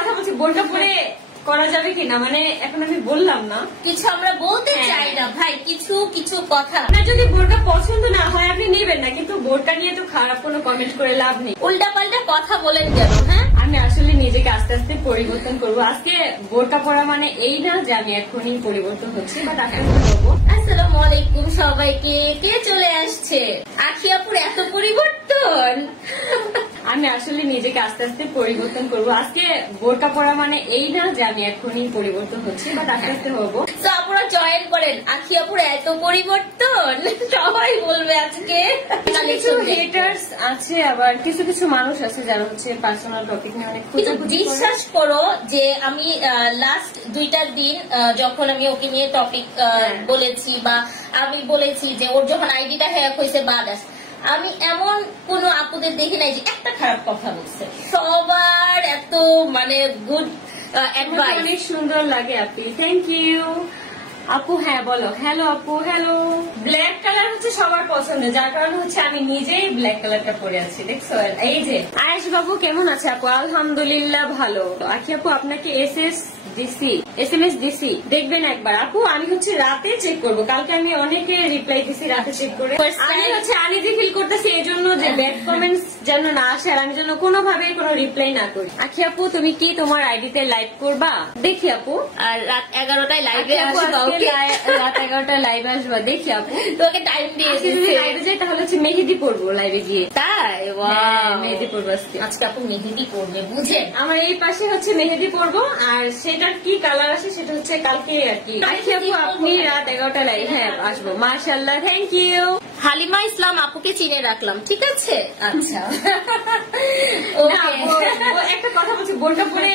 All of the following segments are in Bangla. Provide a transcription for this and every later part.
কথা বলছি, বোরকা পরে করা যাবে কিনা, মানে এখন আমি বললাম না কিছু আমরা বলতে চাই না ভাই, কিছু কিছু কথা। আপনার যদি বোরকা পছন্দ না হয় আপনি নেবেন না, কিন্তু বোরকা নিয়ে তো খারাপ কোনো কমেন্ট করে লাভ নেই। উল্টা পাল্টা কথা বলেন কেন? হ্যাঁ, আমি আসলে নিজেকে আস্তে আস্তে পরিবর্তন করবো। আজকে বোরকা পরা মানে এই না যে আমি এখনই পরিবর্তন হচ্ছি, বাট আস্তে আস্তে করবো। আসসালামু আলাইকুম সবাইকে। কে চলে আসছে? আখিয়াপুর এত পরিবর্তন। আমি আসলে নিজেকে আস্তে আস্তে পরিবর্তন করবো। আজকে বোরকা পরা মানে এই না যে আমি এখনই পরিবর্তন হচ্ছি, বাট আস্তে আস্তে হবো। তো আপনারা জয়েন করেন, আখিয়াপুর এত পরিবর্তন সবাই বলবে আজকে। কিছু হেটার্স আছে, আবার কিছু কিছু মানুষ আছে যারা হচ্ছে পার্সোনাল টপিক নিয়ে অনেক বিশ্বাস করো যে আমি লাস্ট 2টা দিন যখন আমি ওকে নিয়ে টপিক বলেছি বা আমি বলেছি যে ওর যখন আইডিটা হ্যাক হয়েছে বাদাস, আমি এমন কোন আপুদের দেখি নাই যে একটা খারাপ কথা বলছে। সবার এত মানে গুড অ্যাডভাইস। অনেক সুন্দর লাগে আপনি, থ্যাংক ইউ আপু। হ্যাঁ বলো। হ্যালো আপু, হ্যালো। ব্ল্যাক কালার হচ্ছে সবার পছন্দ, যার কারণে হচ্ছে আমি নিজেই ব্ল্যাক কালারটা পরে আছি, দেখছো? এই যে আয়েশ বাবু কেমন আছে আপু? আলহামদুলিল্লাহ ভালো। আখি আপু আপনাকে SMS দিছি, দেখবেন একবার আপু। আমি হচ্ছে রাতে চেক করবো, কালকে আমি অনেকে রিপ্লাই দিছি রাতে চেক করে। আমি হচ্ছে আনইজি ফিল করতেছি এই জন্য যে ব্যাড কমেন্টস যেন না আসে, আর আমি যেন কোনোভাবে কোনো রিপ্লাই না করি। আখি আপু তুমি কি তোমার আইডিতে লাইভ করবা? দেখি আপু। আর রাত 11টায় লাইভে আসবা? রাত 11টায় লাইভে আসবা, দেখি আপু। তোকে টাইম দিয়ে দিচ্ছি। লাইভে যাই তাহলে হচ্ছে মেহেদি পরবো লাইভে গিয়ে। তাই? মেহেদি পরবো আজকে আপু মেহেদি পরবে, বুঝেন? আমার এই পাশে হচ্ছে মেহেদি পরবো, আর সেটার কি কালার আছে সেটা হচ্ছে কালকে আর কি। আচ্ছা আপু আপনি রাত 11টায় লাইভ? হ্যাঁ আসবো, মাশাআল্লাহ, থ্যাংক ইউ। হালিমা ইসলাম আপুকে চিনে রাখলাম, ঠিক আছে? আচ্ছা একটা কথা বলছি, বোরকা পরে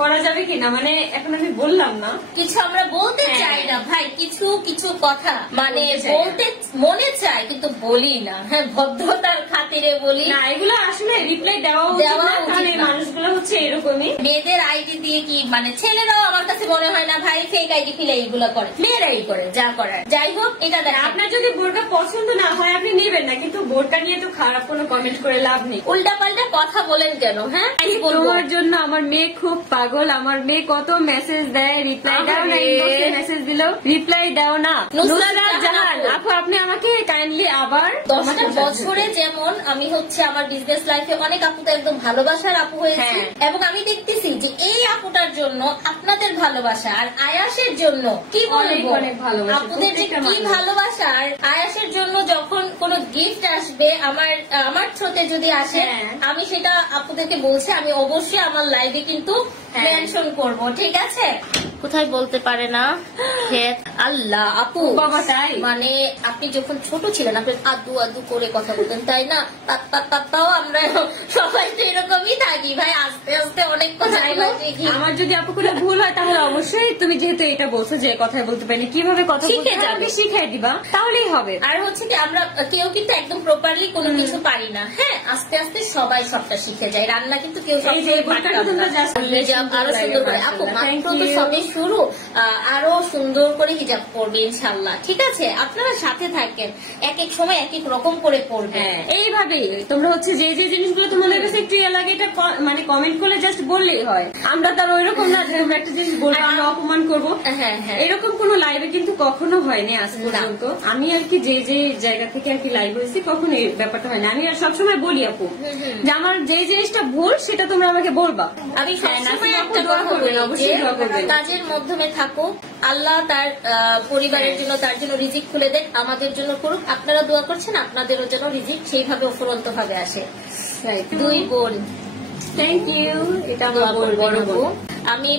করা যাবে কিনা, মানে এখন আমি বললাম না কিছু আমরা বলতে চাই না ভাই, কিছু কিছু কথা মানে বলতে মনে চাই কিন্তু বলি না। হ্যাঁ, ভদ্রতার খাতিরে বলি না, এগুলো আসলে রিপ্লাই দেওয়া উচিত। মানুষগুলো হচ্ছে এরকমই, মেয়েদের আইডি দিয়ে কি মানে ছেলেরাও আমার কাছে মনে হয় না ভাই ফেক আইডি ফিলে এইগুলো করে, মেয়েরাই করে যা করার। যাই হোক, এটা আপনার যদি বোরকা পছন্দ না হয় আপনি নেবেন না, কিন্তু বোরকা নিয়ে তো খারাপ কোনো কমেন্ট করে লাভ নেই। উল্টা পাল্টা কথা বলেন কেন? হ্যাঁ, তোমার জন্য আমার মেয়ে খুব পাগল। আমার মেয়ে কত মেসেজ দেয়, রিপ্লাই দাও না। মেসেজ দিল রিপ্লাই দাও না। নুসরাত জাহান আপু আপনি আমাকে কাইন্ডলি আবার 10টা বছরে যেমন আমি হচ্ছে আমার বিজনেস লাইফে অনেক আপু তো একদম ভালোবাসার আপু হয়েছে, এবং আমি দেখতেছি যে এই আপুটার জন্য আপনাদের ভালোবাসা আর আয়াসের জন্য কি বলবো আপুদের যে কি ভালোবাসা। আর আয়াসের জন্য যখন কোনো গিফট আসবে আমার থ্রুতে যদি আসে, আমি সেটা আপুদেরকে বলছি, আমি অবশ্যই আমার লাইভে কিন্তু মেনশন করব, ঠিক আছে? কোথায় বলতে পারে না। আল্লাহ আপু বাবা তাই মানে আপনি যখন ছোট ছিলেন আপনি আদু আদু করে কথা বলতেন, তাই না? তাও আমরা সবাই তো এরকমই থাকি ভাই, আস্তে আস্তে অনেক কথা শিখি। আমার যদি আপু কোনো ভুল হয় তাহলে অবশ্যই তুমি যেহেতু এটা বলছো যে কথা বলতে পারি কিভাবে কথা বলতে যাবে শিখিয়ে দিবা, তাহলেই হবে। আর হচ্ছে কি আমরা কেউ কিন্তু একদম প্রপারলি কোনো কিছু পারি না। হ্যাঁ, আস্তে আস্তে সবাই সবটা শিখে যায়। রান্না কিন্তু কেউ আরো সুন্দর করে আপু মাত্র তো সবই শুরু, আরো সুন্দর করে হিজাব পরবে ইনশাল্লাহ, ঠিক আছে? আপনারা সাথে থাকেন, এক এক সময় এক এক রকম করে পড়বে। এইভাবেই তোমরা হচ্ছে যে যে জিনিসগুলো তোমাদের কাছে একটু লাগে এটা মানে কমেন্ট করে জাস্ট বললেই হয়। আমরা তার ওইরকম না যে আমরা একটা জিনিস বলবো আমরা অপমান করবো, এরকম কোনো লাইভে কিন্তু কখনো হয়নি আজ পর্যন্ত। আমি আর কি যে যে জায়গা থেকে আর কি লাইভ হয়েছি কখনো এই ব্যাপারটা হয়নি। আমি আর সবসময় বলি আপু যে আমার যে জিনিসটা ভুল সেটা তোমরা আমাকে বলবা। আমি সবসময় একটা কথা বলি, কাজের মাধ্যমে থাকো, আল্লাহ তার পরিবারের জন্য তার জন্য রিজিক খুলে দেন, আমাদের জন্য করুক। আপনারা দোয়া করছেন আপনাদেরও যেন রিজিক সেইভাবে অফুরন্ত ভাবে আসে। 2 বোন, থ্যাংক ইউ। এটা আমার বড় বোন। আমি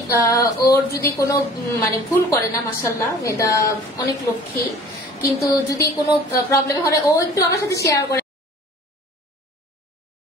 ওর যদি কোনো মানে ভুল করে না, মাশাআল্লাহ এটা অনেক লক্ষ্মী, কিন্তু যদি কোনো প্রবলেম হয় ও একটু আমার সাথে শেয়ার করে,